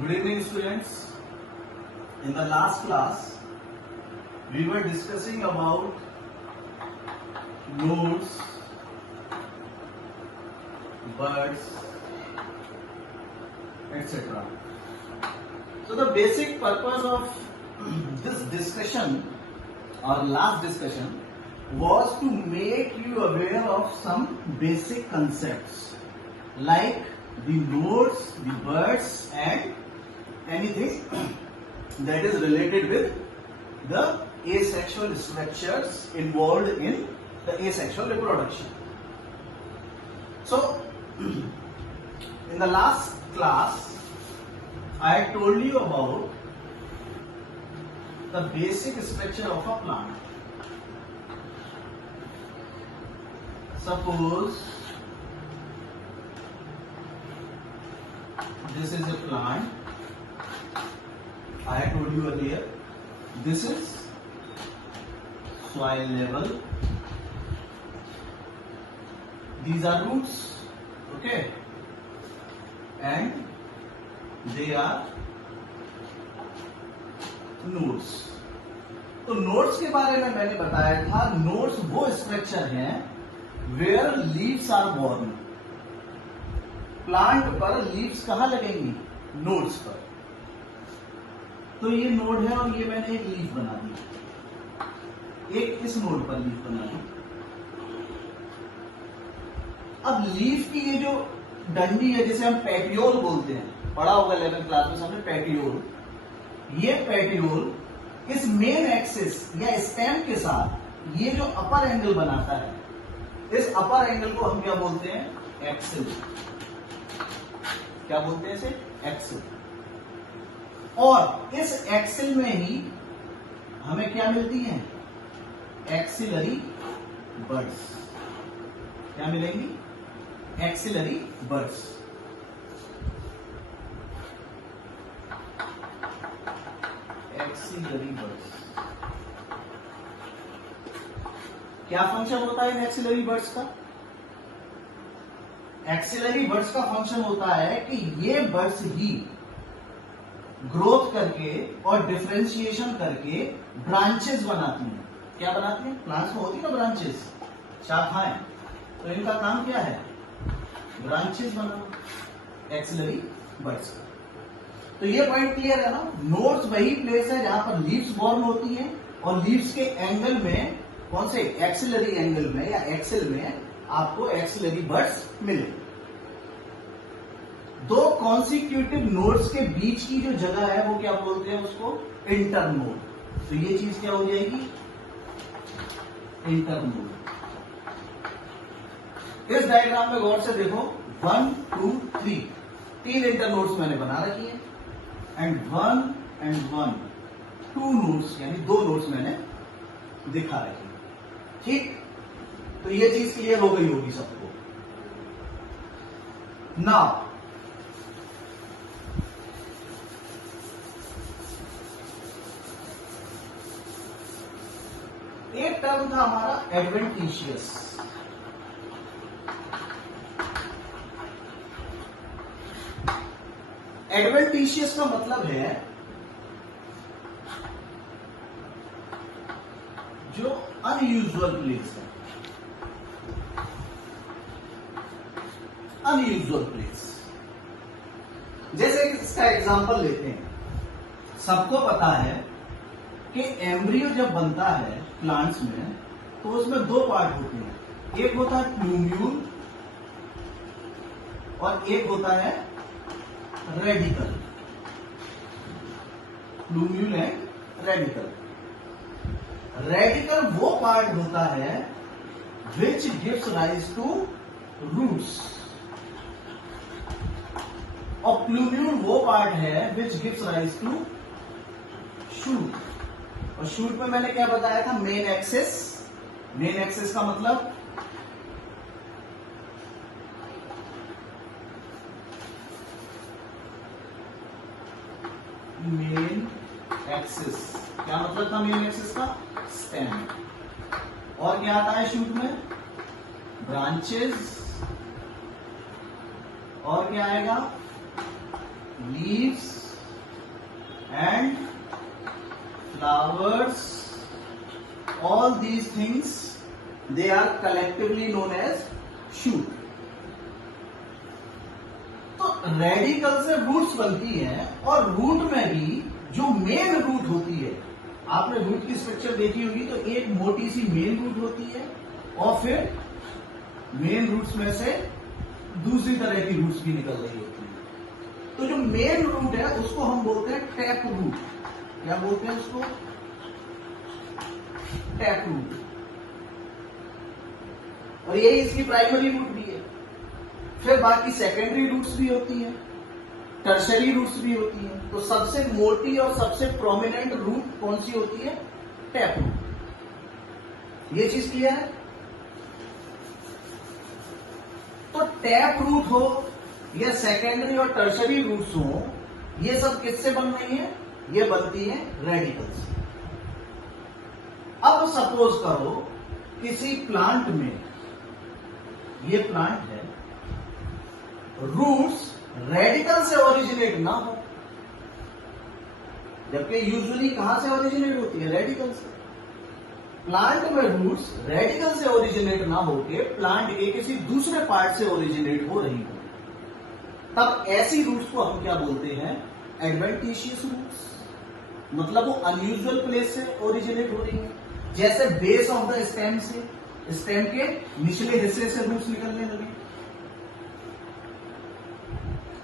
Good evening, students. In the last class, we were discussing about nodes, birds, etc. So the basic purpose of this discussion or last discussion was to make you aware of some basic concepts like the nodes, the birds, and anything that is related with the asexual structures involved in the asexual reproduction. So, in the last class, I had told you about the basic structure of a plant. Suppose this is a plant. I had told you earlier, this is soil level. These are roots, okay, and they are nodes. तो nodes के बारे में मैंने बताया था, nodes वो structure हैं where leaves are born. Plant पर लीव्स कहां लगेंगी? नोड्स पर. तो ये नोड है और ये मैंने एक लीफ बना दी, एक इस नोड पर लीफ बना दी. अब लीफ की ये जो डंडी है जिसे हम पेटियोल बोलते हैं, पढ़ा होगा 11th क्लास में हमने पेटियोल. ये पेटियोल इस मेन एक्सिस या स्टेम के साथ ये जो अपर एंगल बनाता है, इस अपर एंगल को हम क्या बोलते हैं? एक्सिल. क्या बोलते हैं इसे? एक्सिल. और इस एक्सिल में ही हमें क्या मिलती है? Axillary birds. क्या मिलेंगी? Axillary birds. Axillary birds. क्या फंक्शन होता है इन एक्सिलरी बर्ड्स का? एक्सिलरी बर्ड्स का फंक्शन होता है कि ये बर्ड्स ही ग्रोथ करके और डिफरेंशिएशन करके ब्रांचेस बनाती हैं. क्या बनाती हैं? प्लांट्स में होती है ना ब्रांचेस, शाखाएं. तो इनका काम क्या है? ब्रांचेस बनाना. एक्सिलरी बर्ड्स का. तो ये पॉइंट क्लियर है ना? नोड्स वही प्लेस है जहां पर लीव्स बॉर्न होती हैं और लीव्स के एंगल में, कौन से? एक्सिलरी एंगल में या एक्सिल में आपको एक्सिलरी बर्ड्स मिले. दो कॉन्सिक्यूटिव नोड्स के बीच की जो जगह है वो क्या बोलते हैं? उसको इंटरनोड. तो ये चीज क्या हो जाएगी? इंटरनोड. इस डायग्राम में गौर से देखो, 1 2 3 तीन इंटरनोड्स मैंने बना रखी है एंड 1 and 1 2 नोड्स यानी दो नोड्स मैंने दिखा रखी है. ठीक, तो ये चीज क्लियर हो गई होगी सबको. नाउ एक टर्म था हमारा एडवेंटिशियस. एडवेंटिशियस का मतलब है जो अनयूजुअल प्लेस है. Unusual place. जैसे इसका एग्जांपल लेते हैं. सबको पता है कि एम्ब्रियो जब बनता है प्लांट्स में तो उसमें दो पार्ट होते हैं. एक होता है प्लूम्यूल और एक होता है radicle. Plumule and radicle. Radicle वो पार्ट होता है which gives rise to roots और प्लूम्यूल वो पार्ट है which gives rise to shoot. और शूट में मैंने क्या बताया था? Main axis. मेन एक्सिस का मतलब मेन एक्सिस. क्या मतलब था मेन एक्सिस का? स्टेम. और क्या आता है शूट में? ब्रांचेस. और क्या आएगा? Leaves and flowers, all these things they are collectively known as shoot. तो रेडिकल से रूट्स बनती हैं और रूट में भी जो मेन रूट होती है, आपने रूट की स्ट्रक्चर देखी होगी, तो एक मोटी सी मेन रूट होती है और फिर मेन रूट्स में से दूसरी तरह की रूट्स भी निकल रही होती है। तो जो मेन रूट है उसको हम बोलते हैं टैप रूट। क्या बोलते हैं उसको? Tap root. और यही इसकी प्राइमरी रूट भी है। फिर बाकी सेकेंडरी रूट्स भी होती हैं, टर्शरी रूट्स भी होती हैं। तो सबसे मोटी और सबसे प्रोमिनेंट रूट कौन सी होती है? Tap root. ये चीज क्लियर है? तो टैप रूट हो या सेकेंडरी और टर्शरी रूट्स हो, ये सब किससे बन रही है? ये बनती है रेडिकल से। अब सपोज करो किसी प्लांट में, ये प्लांट है, रूट्स रेडिकल से ओरिजिनेट ना हो, जबकि यूजुअली कहां से ओरिजिनेट होती है? रेडिकल से। प्लांट में रूट्स रेडिकल से ओरिजिनेट ना होके प्लांट के किसी दूसरे पार्ट से ओरिजिनेट हो रही हो, तब ऐसी रूट्स को हम क्या बोलते हैं? Adventitious roots. मतलब वो अनयूजुअल प्लेस से ओरिजिनेट हो रही है, जैसे बेस ऑफ द स्टेम से, स्टेम के निचले हिस्से से रूट्स निकलने लगे।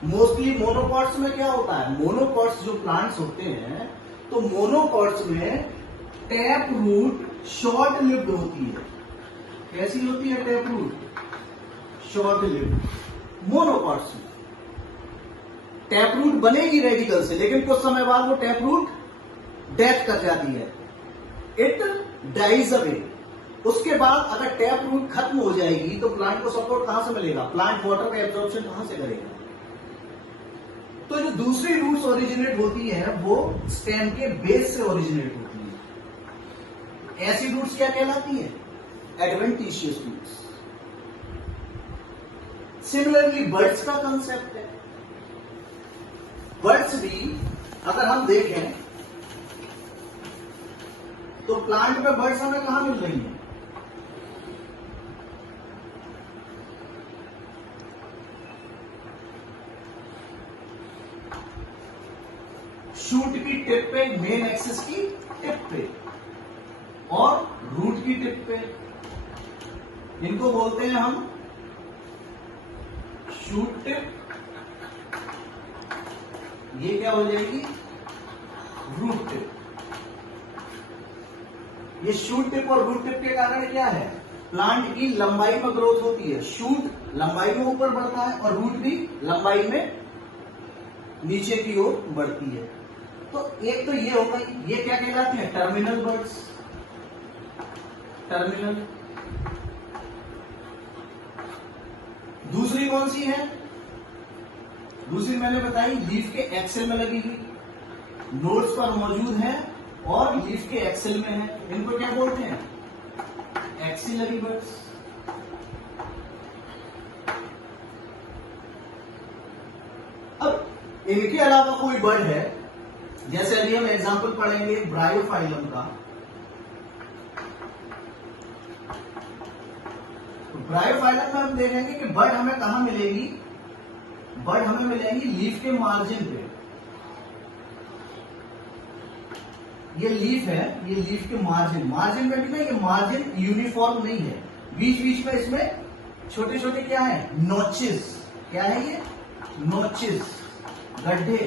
मोस्टली मोनोकॉट्स में क्या होता है? मोनोकॉट्स जो प्लांट्स होते हैं, तो मोनोकॉट्स में टैप रूट शॉर्ट लिव्ड होती है। कैसी होती है tap root? Short lived. Monocots में टैप रूट बनेगी रेडिकल से, लेकिन कुछ समय बाद वो टैप रूट डेथ कर जाती है, इट डाइज अवे। उसके बाद अगर टैप रूट खत्म हो जाएगी तो प्लांट को सपोर्ट कहां से मिलेगा? प्लांट वाटर का एब्जॉर्प्शन कहां से करेगा? तो जो दूसरी रूट्स ओरिजिनेट होती हैं वो स्टेम के बेस से ओरिजिनेट होती हैं। ऐसी रूट्स क्या कहलाती हैं? Adventitious roots. सिमिलरली बर्ड्स का कंसेप्ट है। बर्ड्स भी अगर हम देखें तो प्लांट में बर्ड्स हमें कहां मिल रही हैं? शूट की टिप पे, मेन एक्सिस की टिप पे, और रूट की टिप पे। इनको बोलते हैं हम शूट टिप। ये क्या हो जाएगी? Root tip. ये शूट टिप और रूट टिप के कारण क्या है? प्लांट की लंबाई में ग्रोथ होती है। शूट लंबाई में ऊपर बढ़ता है और रूट भी लंबाई में नीचे की ओर बढ़ती है। तो एक तो ये होगा, ये क्या कहलाते हैं? Terminal birds. टर्मिनल। दूसरी कौन सी है? दूसरी मैंने बताई लीफ के एक्सेल में लगी हुई, नोड्स पर मौजूद है और लीफ के एक्सेल में है। इनको क्या बोलते हैं? Axillary birds. अब इनके अलावा कोई बर्ड है, जैसे अभी हम एग्जांपल पढ़ेंगे ब्रायोफाइलम का। तो ब्रायोफाइलम में हम देखेंगे कि बर्ड हमें कहां मिलेगी? बर्ड हमें मिलेगी लीफ के मार्जिन पे। ये लीफ है, ये लीफ के मार्जिन, मार्जिन में भी ना, ये मार्जिन यूनिफॉर्म नहीं है, बीच बीच में इसमें छोटे छोटे क्या है? नोचेस। क्या है ये? नोचेस, गड्ढे,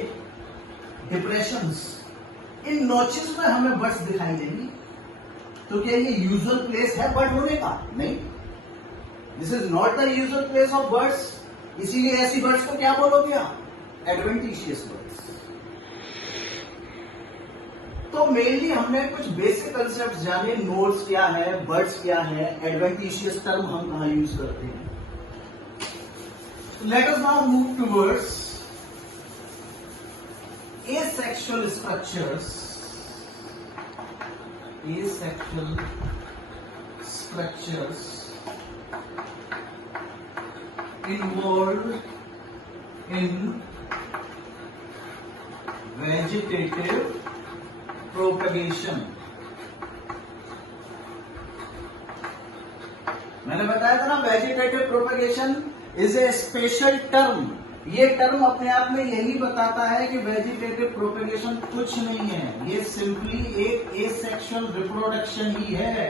डिप्रेशंस। इन नोचेस में हमें बर्ड्स दिखाई देंगी। तो क्या ये यूजुअल प्लेस है बर्ड होने का? नहीं, this is not the usual place of birds. इसीलिए ऐसी बर्ड्स को क्या बोलोगे आप? Adventitious birds. तो मेनली हमने कुछ बेसिक कंसेप्ट जाने, नोड्स क्या है, बर्ड्स क्या है, एडवेंटिशियस टर्म हम कहां यूज करते हैं। Let us now move towards asexual structures. Asexual structures involved in vegetable vegetative propagation. मैंने बताया था ना, vegetative propagation is a special term. ये टर्म अपने आप में यही बताता है कि वेजिटेटिव प्रोपेगेशन कुछ नहीं है, ये सिंपली एक एसेक्सुअल रिप्रोडक्शन ही है।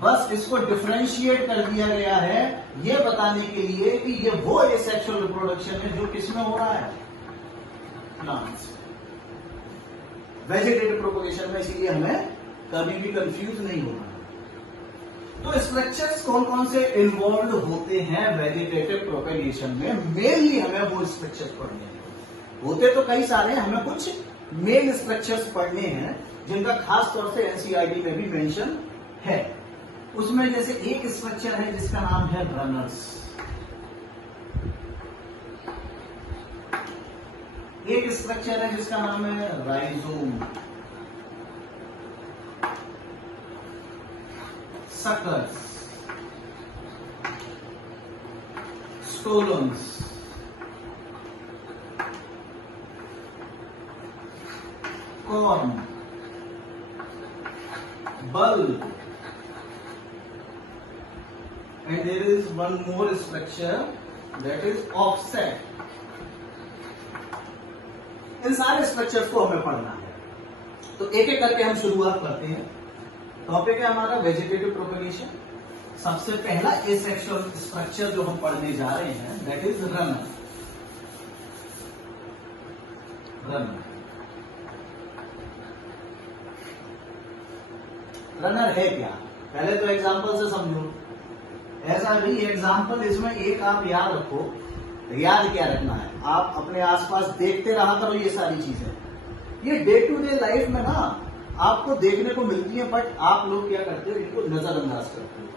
बस इसको डिफरेंशिएट कर दिया गया है ये बताने के लिए कि ये वो एसेक्सुअल रिप्रोडक्शन है जो किसमें हो रहा है, प्लांट्स। वेजिटेटिव प्रोपेगेशन में, इसीलिए हमें कभी भी कंफ्यूज नहीं होना। तो स्ट्रक्चर्स कौन कौन से इन्वॉल्व होते हैं वेजिटेटिव प्रोपेगेशन में, मेनली हमें वो स्ट्रक्चर्स पढ़ने हैं। होते तो कई सारे, हमें कुछ मेन स्ट्रक्चर्स पढ़ने हैं जिनका खास तौर से एनसीईआरटी में भी मेंशन है। उसमें जैसे एक स्ट्रक्चर है जिसका नाम है रनर्स, एक स्ट्रक्चर है जिसका नाम है rhizome, suckers, stolons, corm, bulb, and there is one more structure that is offset. इन सारे स्ट्रक्चर्स को हमें पढ़ना है, तो एक एक करके हम शुरुआत करते हैं। टॉपिक है हमारा वेजिटेटिव प्रोपेगेशन। सबसे पहला एसेक्सुअल स्ट्रक्चर जो हम पढ़ने जा रहे हैं दैट इज रनर। रनर है क्या, पहले तो एग्जांपल से समझो। ऐसा भी एग्जांपल इसमें एक आप याद रखो, याद क्या रखना है, आप अपने आसपास देखते रहा करो ये सारी चीजें। ये डे टू डे लाइफ में ना आपको देखने को मिलती है, बट आप लोग क्या करते हो, इनको नजरअंदाज करते हो।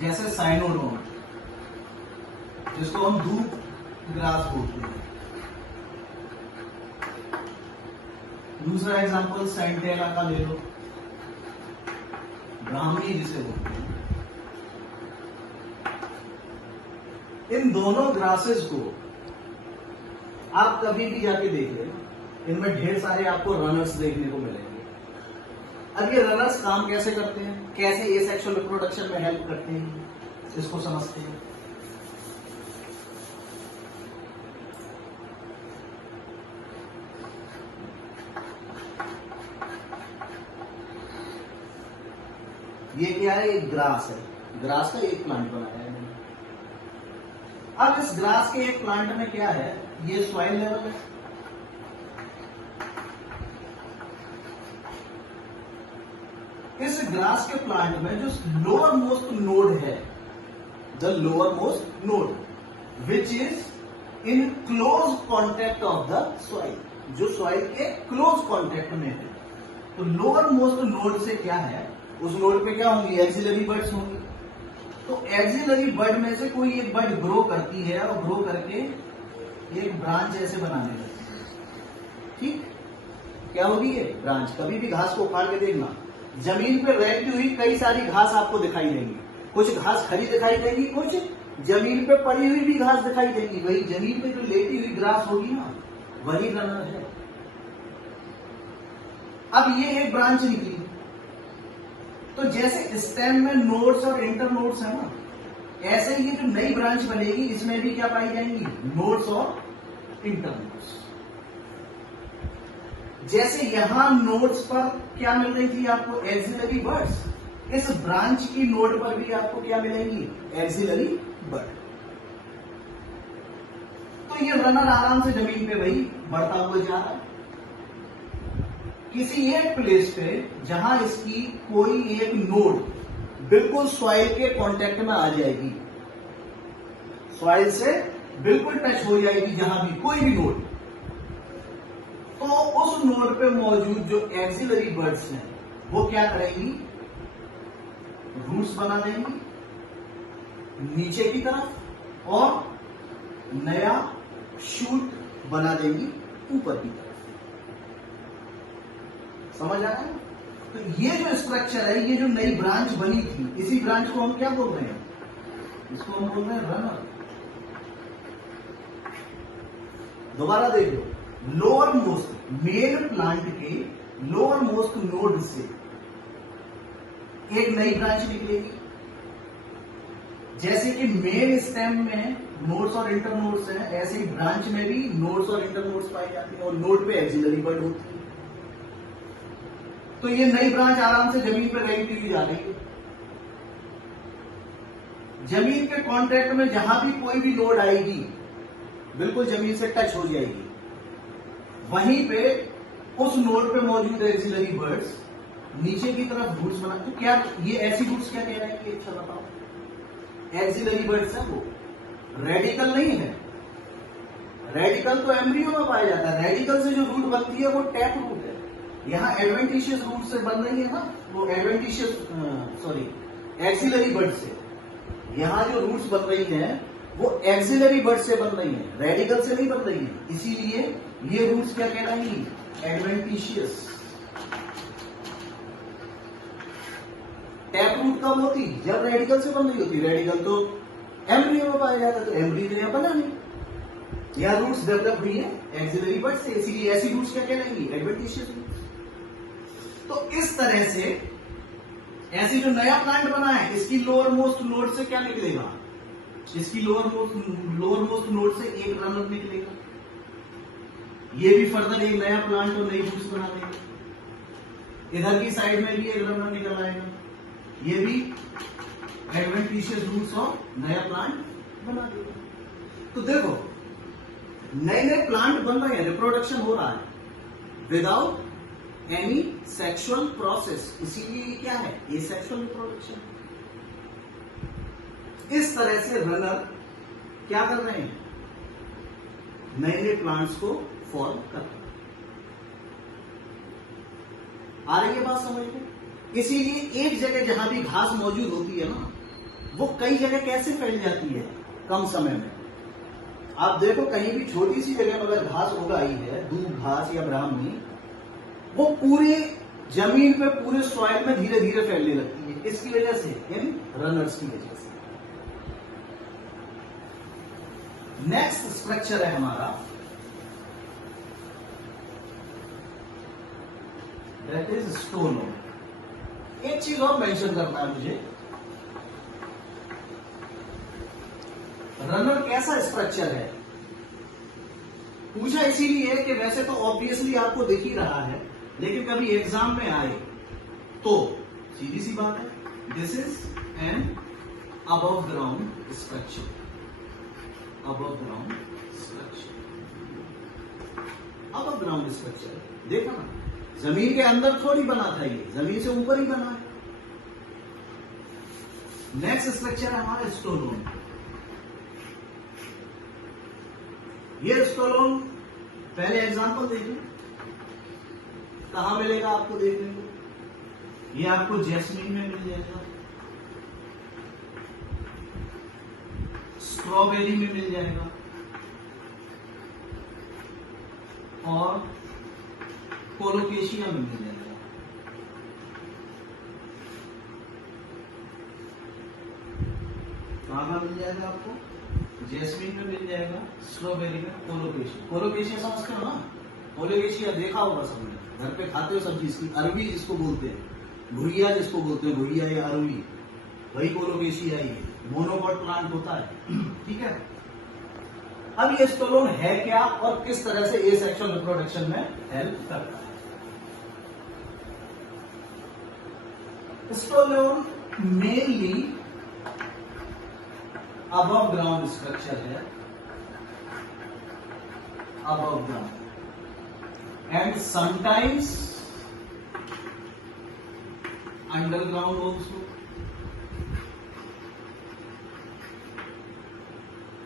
जैसे साइनोडोन, जिसको हम धूप ग्रास बोलते हैं। दूसरा एग्जांपल सेंटेला का ले लो, ब्राह्मी जिसे बोलते हैं। इन दोनों ग्रासेस को आप कभी भी जाके देख लेना, इनमें ढेर सारे आपको रनर्स देखने को मिलेंगे। अब ये रनर्स काम कैसे करते हैं, कैसे एसेक्सुअल रिप्रोडक्शन में हेल्प करते हैं, इसको समझते हैं। ये क्या है, एक ग्रास है, ग्रास का एक प्लांट बनाया है मैंने। अब इस ग्रास के एक प्लांट में क्या है, ये सॉइल लेवल है, इस ग्रास के प्लांट में जो लोअर मोस्ट नोड है, the lower most node which is in close contact of the soil, जो सॉइल के क्लोज कॉन्टेक्ट में है। तो लोअर मोस्ट नोड से क्या है, उस नोड पे क्या होंगी, एक्सिलरी बर्ड्स होंगी। तो एक्सिलरी बर्ड में से कोई एक बर्ड ग्रो करती है और ग्रो करके एक ब्रांच ऐसे बनाने लगती है। ठीक, क्या होगी ये ब्रांच। कभी भी घास को उखाड़ के देखना, जमीन पे रहती हुई कई सारी घास आपको दिखाई देंगी, कुछ घास खड़ी दिखाई देंगी, कुछ जमीन पे पड़ी हुई भी घास दिखाई देंगी। वही जमीन पे जो लेटी हुई ग्रास होगी ना, वही रनर है। अब ये एक ब्रांच निकली, तो जैसे स्टेम में नोड्स और इंटर नोड्स है ना, ऐसे ही जो नई ब्रांच बनेगी इसमें भी क्या पाई जाएंगी, नोड्स और इंटर नोड्स। जैसे यहां नोड्स पर क्या मिल रही थी आपको, एक्सिलरी बर्ड्स, इस ब्रांच की नोड पर भी आपको क्या मिलेंगी, एक्सिलरी बर्ड। तो ये रनर आराम से जमीन पे वही बढ़ता हुआ जा रहा है। किसी एक प्लेस पे जहां इसकी कोई एक नोड बिल्कुल सॉइल के कांटेक्ट में आ जाएगी, सॉइल से बिल्कुल टच हो जाएगी, जहां भी कोई भी नोड, तो उस नोड पे मौजूद जो एक्सिलरी बर्ड्स हैं वो क्या करेंगी, रूट्स बना देंगी नीचे की तरफ और नया शूट बना देंगी ऊपर की तरफ। समझ आ रहा है। तो ये जो स्ट्रक्चर है, ये जो नई ब्रांच बनी थी, इसी ब्रांच को हम क्या बोल रहे हैं, इसको हम बोल रहे हैं रनर। दोबारा देख लो, लोअर मोस्ट मेल प्लांट के लोअर मोस्ट नोड से एक नई ब्रांच निकलेगी। जैसे कि मेन स्टेम में नोड्स और इंटर नोड्स हैं, ऐसे ही ब्रांच में भी नोड्स और इंटर नोड्स पाई जाती हैं और नोड पे एक्सिलरी बर्ड होती है। तो ये नई ब्रांच आराम से जमीन पे रेंगती हुई जा रही है। जमीन के कॉन्टैक्ट में जहां भी कोई भी नोड आएगी बिल्कुल जमीन से टच हो जाएगी, वहीं पे उस नोड पे मौजूद एक्सिलरी बर्ड्स नीचे की तरफ रूट्स बना। तो क्या ये ऐसी रूट्स क्या कह रहे हैं कि अच्छा बताओ, एक्सिलरी बर्ड्स है, वो रेडिकल नहीं है। रेडिकल तो एम्ब्रियो में पाया जाता है, रेडिकल से जो रूट बनती है वो टैप रूट है। यहाँ एडवेंटिशियस रूट से बन रही है ना, वो एडवेंटिशियस सॉरी एक्सिलरी बर्ड से यहाँ जो रूट्स बन रही हैं वो एक्सिलरी बर्ड से बन रही है, रेडिकल से नहीं बन रही है। इसीलिए ये रूट्स क्या कहलाएंगी, एडवेंटिशियस। टैप रूट कब होती, जब रेडिकल से बन रही होती। रेडिकल तो एम्ब्रियो में पाया जाता है, तो एम्ब्रियो यहाँ बना नहीं, यहाँ रूट्स डेवलप हुई है एक्सिलरी बर्ड से, इसीलिए ऐसी रूट्स क्या कहलाएंगी, एडवेंटिशियस रूट्स। तो इस तरह से ऐसी जो नया प्लांट बना है इसकी लोअर मोस्ट नोड से क्या निकलेगा, इसकी लोअर मोस्ट नोड से एक रनर निकलेगा। ये भी फर्दर एक नया प्लांट और नई रूट्स बना देगा। इधर की साइड में भी एक रनर निकल आएगा, ये भी एडवेंटिशियस रूट्स और नया प्लांट बना देगा। तो देखो नए नए प्लांट बन रहे हैं, रिप्रोडक्शन हो रहा है विदाउट एनी सेक्सुअल प्रोसेस, इसीलिए क्या है, एसेक्सुअल रिप्रोडक्शन। इस तरह से रनर क्या कर रहे हैं, नए नए प्लांट्स को फॉर्म कर रहे हैं। आ रही है बात समझ में। इसीलिए एक जगह जहां भी घास मौजूद होती है ना, वो कई जगह कैसे फैल जाती है कम समय में। आप देखो कहीं भी छोटी सी जगह में अगर घास उगाई है, दूब घास या ब्राह्मणी, वो पूरे जमीन पे पूरे सॉइल में धीरे धीरे फैलने लगती है। इसकी वजह से, इन रनर्स की वजह से। नेक्स्ट स्ट्रक्चर है हमारा, दैट इज स्टोलोन। एक चीज और मेंशन करना है मुझे, रनर कैसा स्ट्रक्चर है पूछा इसीलिए कि वैसे तो ऑब्वियसली आपको दिख ही रहा है, लेकिन कभी एग्जाम में आए तो सीधी सी बात है, this is an above ground structure. Above ground structure, above ground structure देखा ना, जमीन के अंदर थोड़ी बना था, ये जमीन से ऊपर ही बना है। नेक्स्ट स्ट्रक्चर है हमारा स्टोलोन। ये स्टोलोन पहले एग्जांपल देखिए, कहां मिलेगा आपको देखने को, ये आपको जैस्मीन में मिल जाएगा, स्ट्रॉबेरी में मिल जाएगा और कोलोकेशिया में मिल जाएगा। कहां मिल जाएगा आपको, जैस्मीन में मिल जाएगा, स्ट्रॉबेरी में, कोलोकेशिया। कोलोकेशिया समझते हो ना, कोलोकेशिया देखा होगा सबने, घर पे खाते हो सब्जी, इसकी अरवी जिसको बोलते हैं, भुइया जिसको बोलते हैं, भुइया या अरवी, वही कोलोकेशिया ही है। मोनोकॉट प्लांट होता है, ठीक है। अब ये स्टोलोन है क्या और किस तरह से एसेक्सुअल रिप्रोडक्शन में हेल्प करता है। Stolon mainly above ground structure है, above ground and sometimes underground also।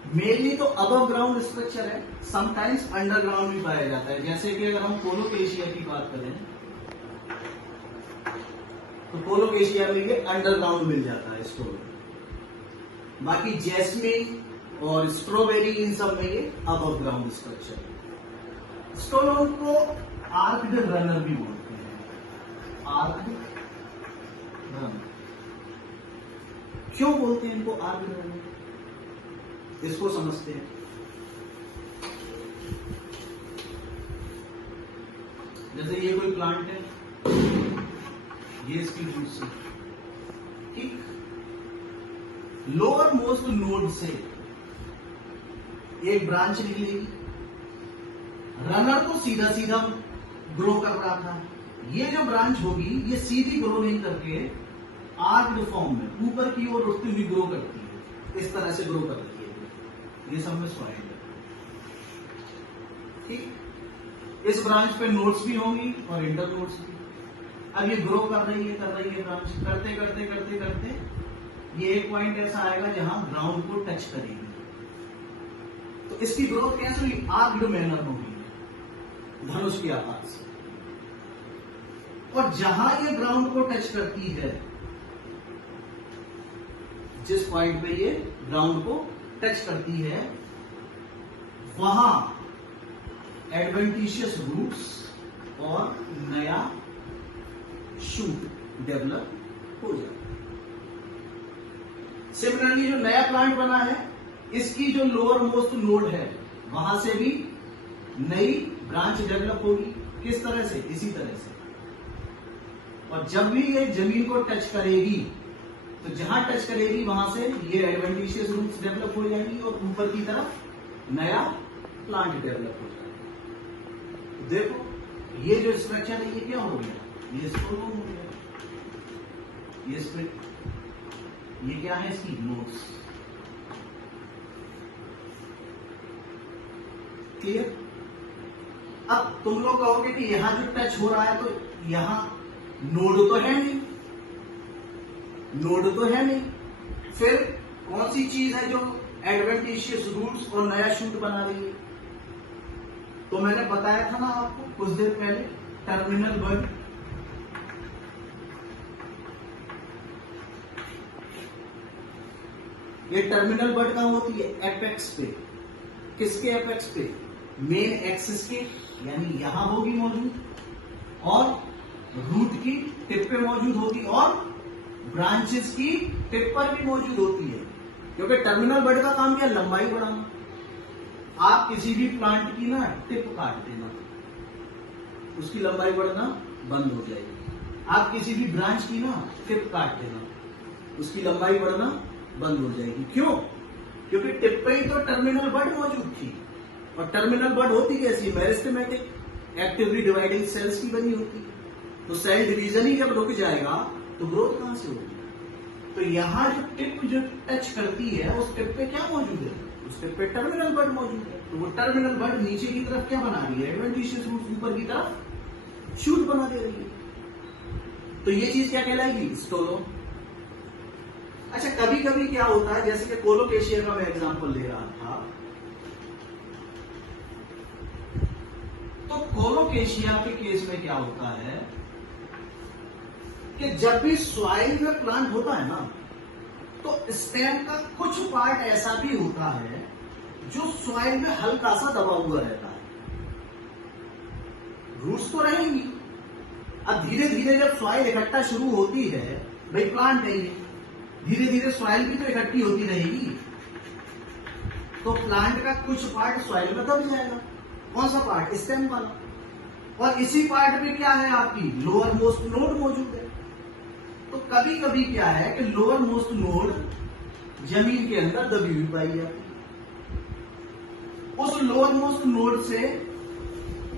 Mainly तो अबव ग्राउंड स्ट्रक्चर है, समटाइम्स अंडरग्राउंड भी पाया जाता है। जैसे कि अगर हम कोलोकेशिया की बात करें तो कोलोकेशिया में ये अंडरग्राउंड मिल जाता है स्टोर। बाकी जैस्मीन और स्ट्रॉबेरी इन सब में ये अबव ग्राउंड स्ट्रक्चर है। स्टोलोन को आर्क्ड रनर भी बोलते हैं, आर्क्ड रनर। क्यों बोलते हैं इनको आर्क्ड रनर, इसको समझते हैं। जैसे ये कोई प्लांट है, ये इसकी रूट्स है, ठीक। लोअर मोस्ट नोड से एक ब्रांच निकलेगी, रनर तो सीधा सीधा ग्रो कर रहा था, ये जो ब्रांच होगी ये सीधी ग्रो नहीं करके आर्क्ड फॉर्म में ऊपर की ओर उठती हुई ग्रो करती है, इस तरह से ग्रो करती है, ये सब में सॉइल है, ठीक। इस ब्रांच पे नोड्स भी होंगी और इंटर नोड्स भी। अब ये ग्रो कर रही है ब्रांच, करते करते करते करते ये एक पॉइंट ऐसा आएगा जहां ग्राउंड को टच करेगी, तो इसकी ग्रोथ कैसे हुई? आर्क्ड मैनर होगी, धनुष के आकार से। और जहां ये ग्राउंड को टच करती है, जिस पॉइंट पे ये ग्राउंड को टच करती है, वहां एडवेंटिशियस रूट्स और नया शूट डेवलप हो जाए। सिमिलरली जो नया प्लांट बना है, इसकी जो लोअर मोस्ट नोड है, वहां से भी नई ब्रांच डेवलप होगी। किस तरह से? इसी तरह से। और जब भी ये जमीन को टच करेगी, तो जहां टच करेगी वहां से ये एडवेंटिशियस रूट्स डेवलप हो जाएंगी और ऊपर की तरफ नया प्लांट डेवलप हो जाएगा। देखो ये जो स्ट्रक्चर है, ये क्या हो गया? ये स्टोलोन हो गया, ये स्प्रिट, ये क्या है? इसकी नोड्स। क्लियर? अब तुम लोग कहोगे कि यहां जो टच हो रहा है, तो यहां नोड तो है नहीं, नोड तो है नहीं, फिर कौन सी चीज है जो एडवेंटिशियस रूट्स और नया शूट बना रही है? तो मैंने बताया था ना आपको कुछ देर पहले, टर्मिनल बड। ये टर्मिनल बड कहां होती है? एपेक्स पे। किसके एपेक्स पे? मेन एक्सिस के, यानी यहां होगी मौजूद, और रूट की टिप पे मौजूद होगी, और ब्रांचेस की टिप पर भी मौजूद होती है। क्योंकि टर्मिनल बड का काम क्या? लंबाई बढ़ाना। आप किसी भी प्लांट की ना टिप काट देना, उसकी लंबाई बढ़ना बंद हो जाएगी। आप किसी भी ब्रांच की ना टिप काट देना, उसकी लंबाई बढ़ना बंद हो जाएगी। क्यों? क्योंकि टिप पे ही तो टर्मिनल बड मौजूद थी। और टर्मिनल बड होती कैसी? मेरिस्टेमेटिक, एक्टिवली डिवाइडिंग सेल्स की बनी होती है। तो सेल डिवीजन ही जब रुक जाएगा तो ग्रोथ कहां से होगी? तो यहां जो टिप जो टच करती है, उस टिप पे क्या मौजूद है? उस टिप पे टर्मिनल बड मौजूद है। तो वो टर्मिनल बड नीचे की तरफ क्या बना रही है? Adventitious root. ऊपर की तरफ शूट बना दे रही है। तो ये चीज क्या कहलाएगी? स्टोलोन। अच्छा, कभी कभी क्या होता है, जैसे कि कोलोकेशिया का मैं एग्जांपल ले रहा था, तो कोलोकेशिया के केस में क्या होता है कि जब भी सॉइल में प्लांट होता है ना, तो स्टेम का कुछ पार्ट ऐसा भी होता है जो सॉइल में हल्का सा दबा हुआ रहता है। रूट्स तो रहेंगी। अब धीरे धीरे जब सॉइल इकट्ठा शुरू होती है, भाई प्लांट है ये, धीरे धीरे सॉइल भी तो इकट्ठी होती रहेगी, तो प्लांट का कुछ पार्ट सॉइल में दब जाएगा। कौन सा पार्ट? स्टेम वाला। और इसी पार्ट में क्या है? आपकी लोअर मोस्ट नोड मौजूद है। तो कभी कभी क्या है कि लोअर मोस्ट नोड जमीन के अंदर दबी हुई पाई जाती है। उस लोअर मोस्ट नोड से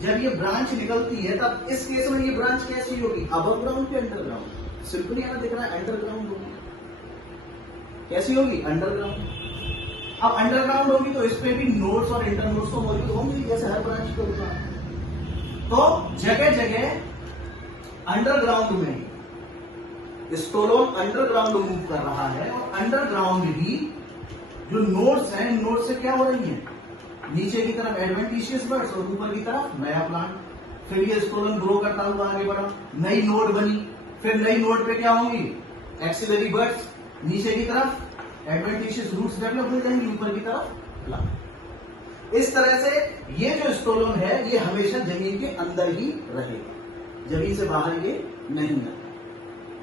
जब ये ब्रांच निकलती है, तब इस केस में ये ब्रांच कैसी होगी? अबव ग्राउंड के अंडरग्राउंड। सिंपली यहां दिख रहा है अंडरग्राउंड होगी। कैसी होगी? अंडरग्राउंड। अब अंडरग्राउंड होगी तो इस पे भी नोड्स और इंटर नोड्स तो मौजूद होंगे, जैसे हर ब्रांच के ऊपर। तो जगह जगह अंडरग्राउंड में स्टोलोन अंडरग्राउंड मूव कर रहा है, और अंडरग्राउंड भी जो नोड्स हैं, नोड से क्या हो रही है? नीचे की तरफ एडवेंटिशियस बर्ड्स और ऊपर की तरफ नया प्लांट। फिर ये स्टोलोन ग्रो करता हुआ आगे बढ़ा, नई नोड बनी, फिर नई नोड पे क्या होंगी? Axillary birds. नीचे की तरफ एडवेंटिशियस रूट्स डेवलप हो जाएंगी, ऊपर की तरफ प्लांट। इस तरह से ये जो स्टोलोन है, ये हमेशा जमीन के अंदर ही रहेगा, जमीन से बाहर ये नहीं आता,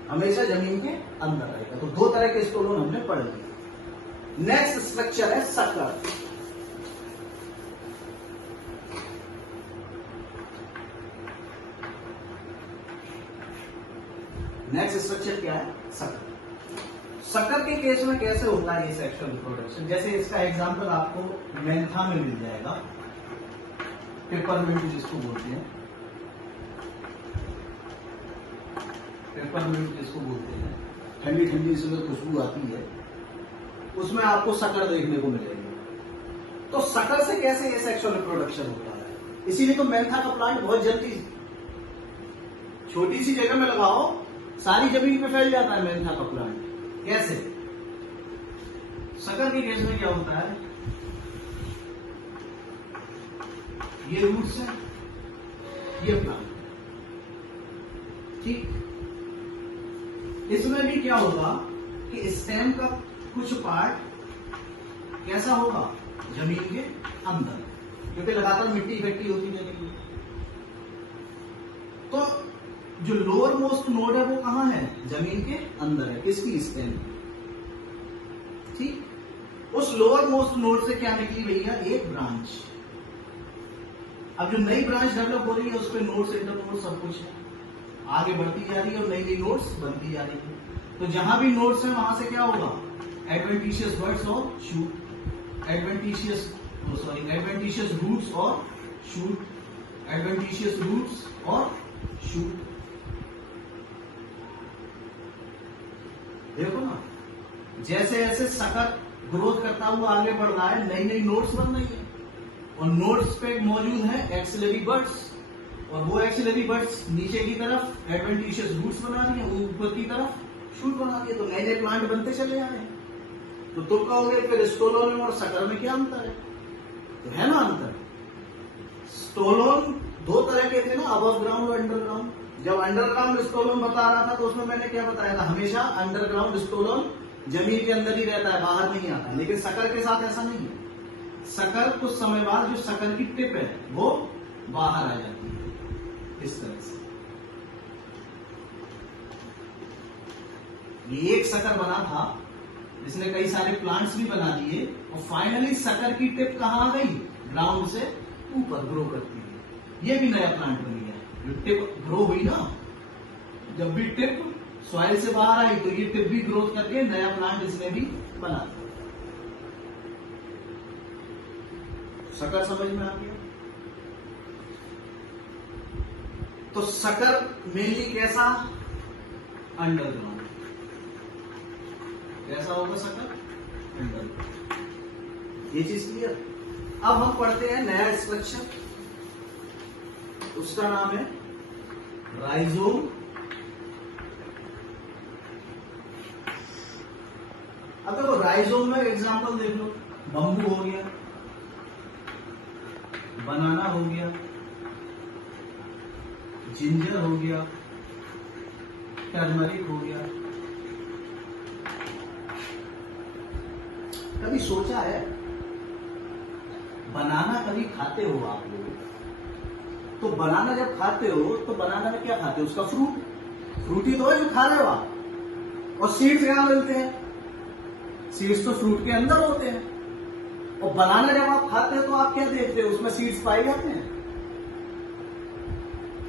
हमेशा जमीन के अंदर रहेगा। तो दो तरह के स्टोलोन हमने पढ़ लिए। नेक्स्ट स्ट्रक्चर है सकर। नेक्स्ट स्ट्रक्चर क्या है? शक्कर। शक्कर के केस में कैसे होता है ये सेक्सुअल रिप्रोडक्शन? जैसे इसका एग्जांपल आपको मेंथा में मिल जाएगा, पेपरमिंट जिसको बोलते हैं, पेपरमिंट जिसको बोलते हैं, ठंडी ठंडी इसमें खुशबू आती है, उसमें आपको शक्कर देखने को मिलेगी। तो शक्कर से कैसे ये सेक्सुअल रिप्रोडक्शन होता है? इसीलिए तो मेंथा का प्लांट बहुत जल्दी, छोटी सी जगह में लगाओ, सारी जमीन पे फैल जाता है मेंथा का प्लांट। कैसे? शक्कर के केस में क्या होता है, ये रूट्स है, ये प्लांट, ठीक। इसमें भी क्या होगा कि स्टेम का कुछ पार्ट कैसा होगा, जमीन के अंदर, क्योंकि लगातार मिट्टी इकट्ठी होती जाएगी। तो जो लोअर मोस्ट नोड है वो कहां है? जमीन के अंदर है, किसकी? स्टेम, ठीक। उस लोअर मोस्ट नोड से क्या निकली भैया? एक ब्रांच। अब जो नई ब्रांच डेवलप हो रही है उसपे नोड्स, इंटरनोड्स सब कुछ है, आगे बढ़ती जा रही है और नई नई नोड्स बनती जा रही है। तो जहां भी नोड्स है वहां से क्या होगा? एडवेंटिशियस वर्ड्स और शूट, एडवेंटिशियस रूट्स और शूट, एडवेंटिशियस रूट्स और शूट। देखो ना, जैसे जैसे शक्कर ग्रोथ करता हुआ आगे बढ़ रहा है, नई नई नोड्स बन रही है, और नोड्स पे मौजूद है एक्सिलरी बर्ड्स, और वो एक्सिलरी बर्ड्स नीचे की तरफ एडवेंटिशियस रूट्स बना रही है, ऊपर की तरफ शूट बना रही है। तो नए नए प्लांट बनते चले जा रहे हैं। तो तुम कहोगे फिर स्टोलोन और शक्कर में क्या अंतर है? तो है ना अंतर। स्टोलोन दो तरह के थे ना, अबव ग्राउंड और अंडरग्राउंड। जब अंडरग्राउंड स्टोलोन बता रहा था तो उसमें मैंने क्या बताया था? हमेशा अंडरग्राउंड स्टोलोन जमीन के अंदर ही रहता है, बाहर नहीं आता। लेकिन शक्कर के साथ ऐसा नहीं है। शक्कर कुछ समय बाद जो शक्कर की टिप है वो बाहर आ जाती है, इस तरह से। ये एक शक्कर बना था, इसने कई सारे प्लांट्स भी बना दिए, और फाइनली शक्कर की टिप कहां आ गई? ग्राउंड से ऊपर ग्रो करती है। ये भी नया प्लांट बन गया। जो टिप ग्रो हुई ना, जब भी टिप सॉइल से बाहर आई तो ये टिप भी ग्रोथ करके नया प्लांट इसने भी बना दिया। शक्कर समझ में आ गया? तो शक्कर मेनली कैसा? अंडरग्राउंड। कैसा होगा शक्कर? अंडरग्राउंड। ये चीज क्लियर? अब हम पढ़ते हैं नया स्ट्रक्चर, उसका नाम है राइजोम। अब देखो राइजोम में एग्जांपल देख लो, बम्बू हो गया, बनाना हो गया, जिंजर हो गया, टर्मरिक हो गया। कभी सोचा है बनाना कभी खाते हो आप लोग? तो बनाना जब खाते हो तो बनाना में क्या खाते हो? उसका फ्रूट ही तो है जो खा रहे हो आप। और सीड्स कहां मिलते हैं? सीड्स तो फ्रूट के अंदर होते हैं। और बनाना जब आप खाते हो तो आप क्या देखते हो? उसमें सीड्स पाए जाते हैं?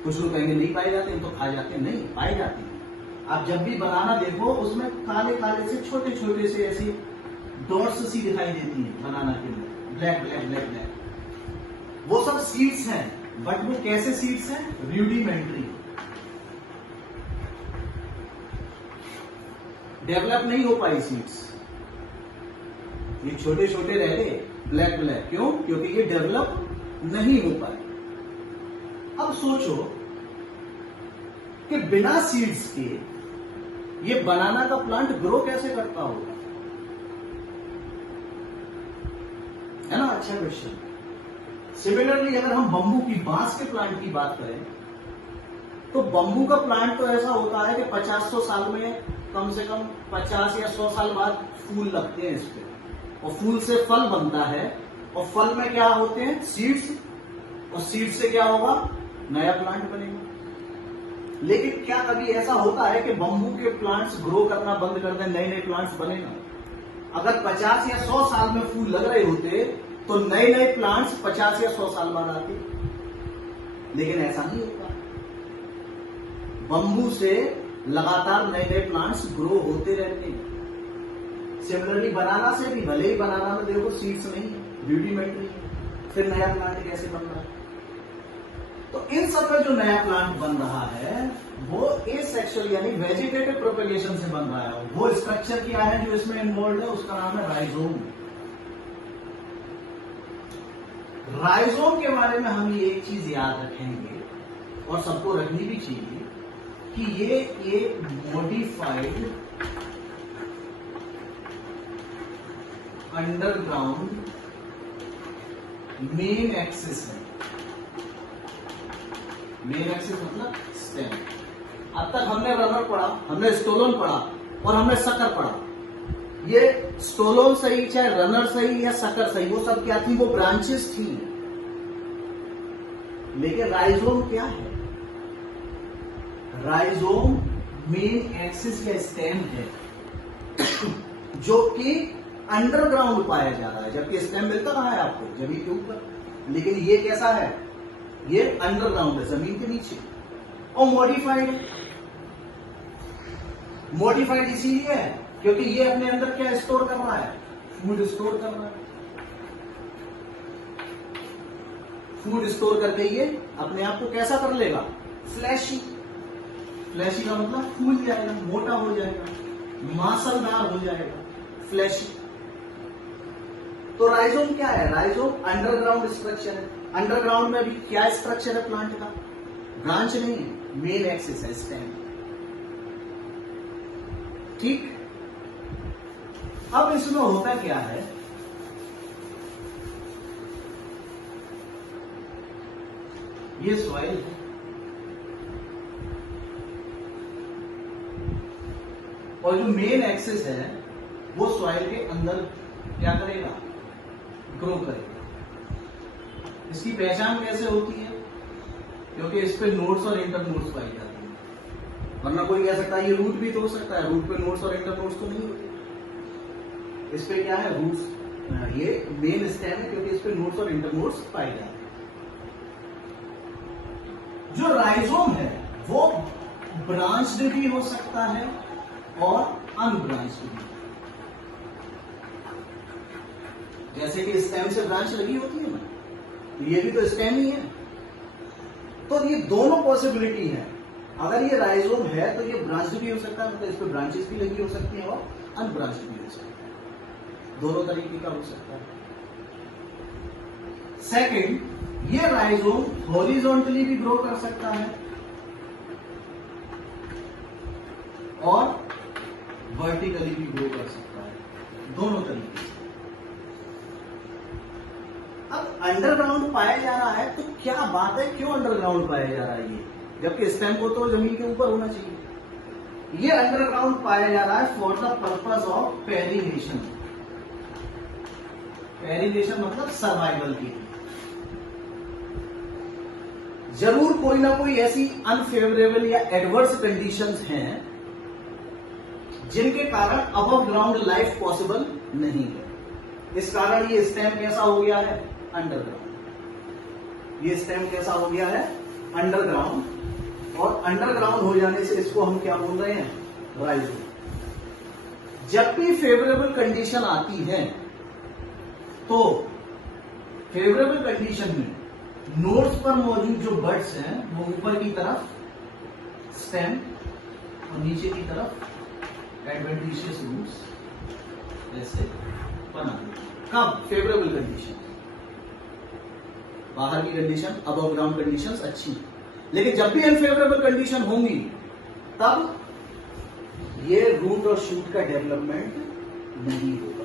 कुछ लोग कहेंगे नहीं पाए जाते हैं, तो खा जाते हैं। नहीं, पाए जाते हैं। आप जब भी बनाना देखो उसमें काले काले से छोटे छोटे से ऐसी डॉट्स सी दिखाई देती है बनाना के अंदर, ब्लैक ब्लैक ब्लैक ब्लैक। वो सब सीड्स हैं, बट वो कैसे सीड्स हैं? रूडिमेंट्री, डेवलप नहीं हो पाई सीड्स। ये छोटे छोटे रह गए ब्लैक ब्लैक, क्यों? क्योंकि ये डेवलप नहीं हो पाए। अब सोचो कि बिना सीड्स के ये बनाना का प्लांट ग्रो कैसे करता होगा? है ना? अच्छा क्वेश्चन। सिमिलरली अगर हम बम्बू की, बांस के प्लांट की बात करें तो बम्बू का प्लांट तो ऐसा होता है कि 50-100 साल में, कम से कम 50 या 100 साल बाद फूल लगते हैं इस पे, और फूल से फल बनता है, और फल में क्या होते हैं? सीड्स, और सीड्स से क्या होगा? नया प्लांट बनेगा। लेकिन क्या कभी ऐसा होता है कि बम्बू के प्लांट्स ग्रो करना बंद कर दें, नए नए प्लांट्स बनेगा? अगर 50 या 100 साल में फूल लग रहे होते तो नए नए प्लांट्स 50 या 100 साल बाद आते, लेकिन ऐसा नहीं होता। बम्बू से लगातार नए नए प्लांट्स ग्रो होते रहते हैं। सिमिलरली बनाना से भी, भले ही बनाना में देखो सीड्स नहीं है, रूडिमेंट्री है, फिर नया प्लांट कैसे बन रहा है? तो इन सब में जो नया प्लांट बन रहा है वो एसेक्सुअल यानी वेजिटेटिव प्रोपेगेशन से बन रहा है। वो स्ट्रक्चर क्या है जो इसमें इन्वॉल्व है, उसका नाम है राइजोम। राइजोम के बारे में हम ये एक चीज याद रखेंगे और सबको रखनी भी चाहिए कि ये एक मॉडिफाइड अंडरग्राउंड मेन एक्सिस है। मेन एक्सिस मतलब स्टेम। अब तक हमने रनर पढ़ा, हमने स्टोलोन पढ़ा और हमने सकर पढ़ा। ये स्टोलोन सही, चाहे रनर सही या सकर सही, वो सब क्या थी? वो ब्रांचेस थी। लेकिन राइजोम क्या है? राइजोम मेन एक्सिस या स्टेम है जो कि अंडरग्राउंड पाया जा रहा है, जबकि स्टेम मिलता कहां है आपको? जमीन के ऊपर। लेकिन ये कैसा है? ये अंडरग्राउंड है, जमीन के नीचे। और मॉडिफाइड, मॉडिफाइड इसीलिए है क्योंकि ये अपने अंदर क्या स्टोर कर रहा है? फूड स्टोर कर रहा है। फूड स्टोर करके ये अपने आप को कैसा कर लेगा? फ्लैशी। फ्लैशी का मतलब फूल जाएगा, मोटा हो जाएगा, मांसलदार हो जाएगा, फ्लैशी। तो राइजोम क्या है? राइजोम अंडरग्राउंड स्ट्रक्चर है। अंडरग्राउंड में भी क्या स्ट्रक्चर है प्लांट का? ब्रांच नहीं है, मेन एक्सिस है, स्टेम। ठीक। अब इसमें होता क्या है? ये सॉइल है और जो मेन एक्सिस है वो सॉइल के अंदर क्या करेगा? ग्रो करेगा। इसकी पहचान कैसे होती है? क्योंकि इस पे नोड्स और इंटर नोड्स पाई जाती है। वरना कोई कह सकता है ये रूट भी तो हो सकता है, रूट पे नोड्स और इंटर नोड्स तो नहीं होते। इस पे क्या है? रूट्स। ये मेन स्टेम है क्योंकि इस पे नोड्स और इंटर नोड्स पाए जाते हैं। जो राइजोम है वो ब्रांच्ड भी हो सकता है और अनब्रांच्ड भी। जैसे कि स्टेम से ब्रांच लगी होती है ना, ये भी तो स्टेम ही है। तो ये दोनों पॉसिबिलिटी है। अगर ये राइजोम है तो ये ब्रांच्ड भी हो सकता है, मतलब इस पे ब्रांचेस भी लगी हो सकती है और अनब्रांच्ड भी हो सकता है। दोनों तरीके का हो सकता है। सेकंड, ये राइजोम हॉरिजॉन्टली भी ग्रो कर सकता है और वर्टिकली भी ग्रो कर सकता है, दोनों तरीके से। अब अंडरग्राउंड पाया जा रहा है तो क्या बात है, क्यों अंडरग्राउंड पाया जा रहा है ये, जबकि स्टेम को तो जमीन के ऊपर होना चाहिए। ये अंडरग्राउंड पाया जा रहा है for the purpose of perennation. Perennation मतलब सर्वाइवल के लिए। जरूर कोई ना कोई ऐसी अनफेवरेबल या एडवर्स कंडीशंस हैं जिनके कारण अबव ग्राउंड लाइफ पॉसिबल नहीं है। इस कारण ये स्टेम कैसा हो गया है? अंडरग्राउंड। ये स्टेम कैसा हो गया है? अंडरग्राउंड। और अंडरग्राउंड हो जाने से इसको हम क्या बोल रहे हैं? राइजोम। जब भी फेवरेबल कंडीशन आती है तो फेवरेबल कंडीशन में नोड्स पर मौजूद जो बड्स हैं वो ऊपर की तरफ स्टेम और नीचे की तरफ एडवेंटिशियस रूट्स ऐसे बना। कब? Favourable condition. बाहर की कंडीशन, अबव ग्राउंड कंडीशंस अच्छी। लेकिन जब भी अनफेवरेबल कंडीशन होंगी तब ये रूट और शूट का डेवलपमेंट नहीं होगा।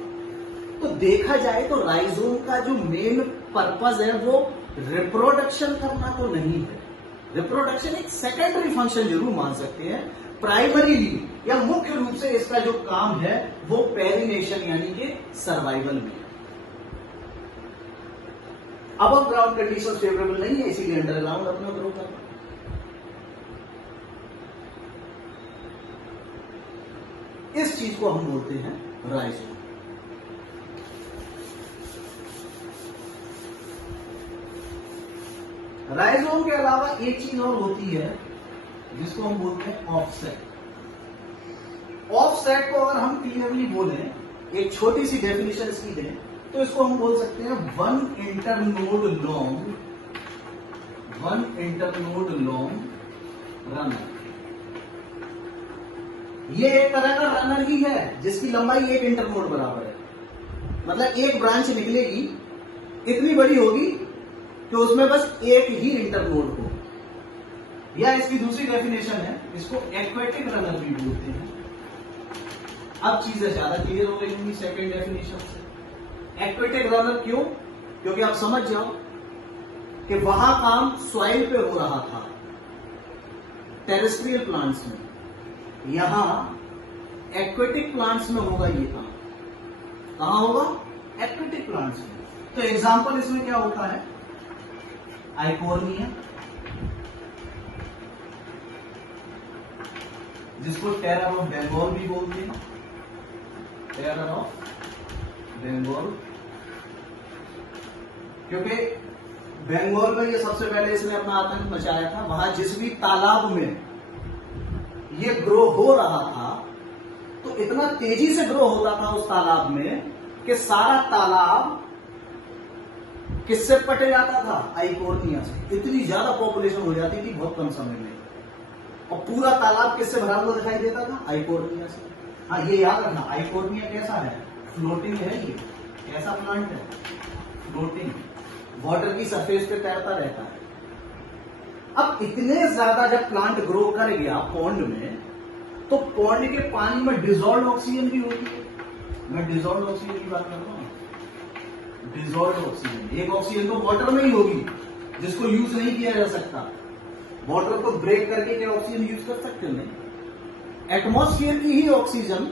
तो देखा जाए तो राइजोम का जो मेन पर्पस है वो रिप्रोडक्शन करना तो नहीं है। रिप्रोडक्शन एक सेकेंडरी फंक्शन जरूर मान सकते हैं। प्राइमरीली या मुख्य रूप से इसका जो काम है वो पेरिनेशन यानी कि सर्वाइवल में। अब ग्राउंड कंडीशन फेवरेबल नहीं है, इसीलिए अंडरग्राउंड अपना ग्रो करना। इस चीज को हम बोलते हैं राइजोम। राइजोम के अलावा एक चीज और होती है जिसको हम बोलते हैं ऑफसेट। ऑफसेट को अगर हम क्लियरली बोले, एक छोटी सी डेफिनेशन इसकी दें, तो इसको हम बोल सकते हैं वन इंटरनोड लॉन्ग रनर। ये एक तरह का रनर ही है जिसकी लंबाई एक इंटरनोड बराबर है। मतलब एक ब्रांच निकलेगी, इतनी बड़ी होगी कि उसमें बस एक ही इंटरनोड हो। या इसकी दूसरी डेफिनेशन है, इसको एक्वेटिक रनर भी बोलते हैं। अब चीजें ज्यादा क्लियर हो गई होंगी सेकेंड डेफिनेशन से। एक्वेटिक रनर क्यों? क्योंकि आप समझ जाओ कि वहां काम सॉइल पे हो रहा था, टेरेस्ट्रियल प्लांट्स में। यहां एक्वेटिक प्लांट्स में होगा ये काम। कहां होगा? एक्वेटिक प्लांट्स में। तो एग्जांपल इसमें क्या होता है? आइकोर्निया, जिसको टेरर ऑफ बंगाल भी बोलते हैं, टेरर ऑफ बंगाल, क्योंकि बंगाल में ये सबसे पहले इसने अपना आतंक मचाया था। वहां जिस भी तालाब में ये ग्रो हो रहा था, तो इतना तेजी से ग्रो होता था उस तालाब में कि सारा तालाब किससे पटे जाता था? आइकोर्निया से। इतनी ज्यादा पॉपुलेशन हो जाती थी बहुत कम समय में, और पूरा तालाब किससे भरा हुआ दिखाई देता था? आइकोर्निया से। हाँ, ये याद रखना, आइकोर्निया कैसा है? फ्लोटिंग है। ये कैसा प्लांट है? फ्लोटिंग, वाटर की सरफेस पे तैरता रहता है। अब इतने ज्यादा जब प्लांट ग्रो कर गया पॉन्ड में, तो पॉन्ड के पानी में डिजॉल्व ऑक्सीजन भी होती है। मैं डिजॉल्व ऑक्सीजन की बात कर रहा हूं। डिजॉल्व ऑक्सीजन, एक ऑक्सीजन तो वाटर में ही होगी जिसको यूज नहीं किया जा सकता। वाटर को ब्रेक करके क्या ऑक्सीजन यूज कर सकते हो? नहीं। एटमॉस्फेयर की ही ऑक्सीजन,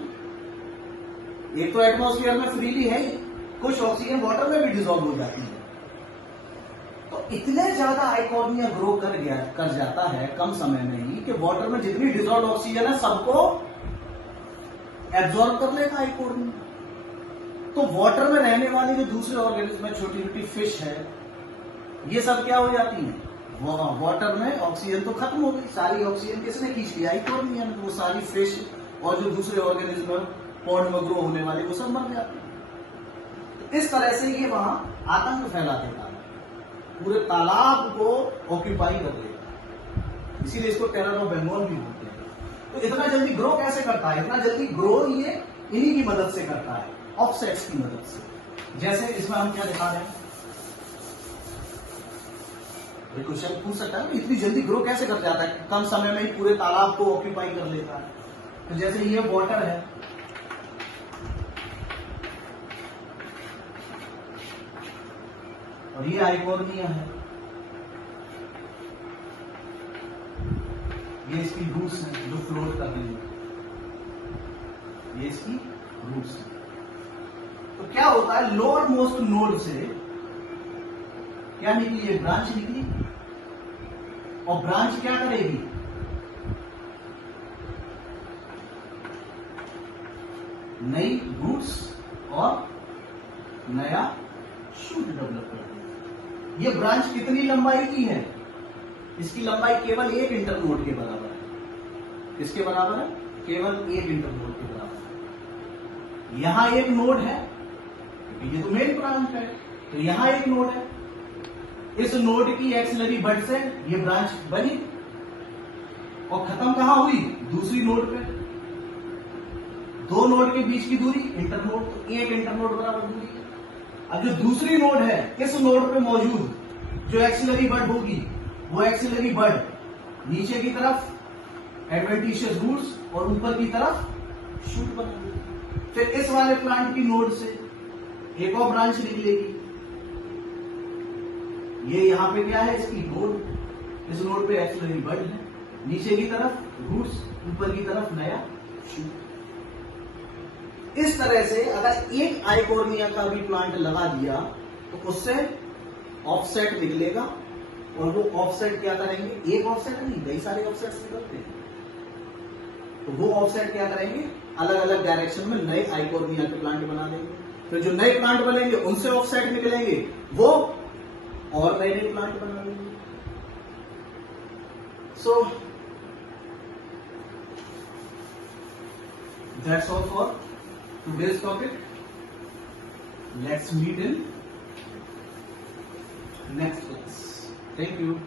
एक तो एटमॉस्फेयर में फ्रीली है, कुछ ऑक्सीजन वाटर में भी डिजॉल्व हो जाती है। तो इतने ज्यादा आइकोर्निया ग्रो कर जाता है कम समय में ही कि वाटर में जितनी डिजॉल्व ऑक्सीजन है सबको एब्जॉर्ब कर लेता आइकोर्निया। तो वाटर में रहने वाली जो दूसरे ऑर्गेनिज्म है, छोटी छोटी फिश है, ये सब क्या हो जाती है? वाटर में ऑक्सीजन तो खत्म हो गई, सारी ऑक्सीजन किसने खींच लिया? आइकोर्निया ने। वो सारी फिश और जो दूसरे ऑर्गेनिज्म पॉन्ड में ग्रो होने वाले वो सब मर जाते हैं। तो इस तरह से ये वहां आतंक फैला देता है, पूरे तालाब को ऑक्यूपाई कर लेता। इसीलिए इसको टेरर ऑफ बंगाल भी बोलते हैं। तो इतना जल्दी ग्रो कैसे करता है? इतना जल्दी ग्रो ये इन्हीं की मदद से करता है, ऑफसेट्स की मदद से। जैसे इसमें हम क्या दिखा रहे हैं, क्वेश्चन पूछ सकता है इतनी जल्दी ग्रो कैसे कर जाता है, कम समय में ही पूरे तालाब को ऑक्यूपाई कर लेता है। तो जैसे ये वाटर है, और ये आइकोर्निया है, ये इसकी रूट्स हैं जो फ्लोट कर रही है, ये इसकी रूट्स है। तो क्या होता है? लोअर मोस्ट नोड से क्या निकली? ये ब्रांच निकली, और ब्रांच क्या करेगी? नई रूट्स और नया शूट डेवलप करती है। ये ब्रांच कितनी लंबाई की है? इसकी लंबाई केवल एक इंटरनोड के बराबर है। किसके बराबर है? केवल एक इंटरनोड के बराबर है। यहां एक नोड है, ये तो मेन ब्रांच है, तो यहां एक नोड है। इस नोड की एक्सिलरी बड से ये ब्रांच बनी, और खत्म कहां हुई? दूसरी नोड पे। दो नोड के बीच की दूरी इंटरनोड, तो एक इंटरनोड बराबर दूरी। अब जो दूसरी नोड है, इस नोड पे मौजूद जो एक्सिलरी बड होगी, वो एक्सिलरी बड नीचे की तरफ एडवेंटिशियस रूट्स और ऊपर की तरफ शूट बनाएगी। फिर इस वाले प्लांट की नोड से एक और ब्रांच निकलेगी। ये यहां पे क्या है? इसकी नोड, इस नोड पे एक्सिलरी बड है, नीचे की तरफ रूट्स, ऊपर की तरफ नया शूट। इस तरह से अगर एक आइकोर्निया का भी प्लांट लगा दिया तो उससे ऑफसेट निकलेगा, और वो ऑफसेट क्या करेंगे? एक ऑफसेट नहीं, कई सारे ऑफसेट निकलते हैं। तो वो ऑफसेट क्या करेंगे? अलग अलग डायरेक्शन में नए आइकोर्निया के प्लांट बना देंगे। तो जो नए प्लांट बनेंगे उनसे ऑफसेट निकलेंगे, वो और नए नए प्लांट बना देंगे। सो That's all for today's topic. Let's meet in next class. Thank you.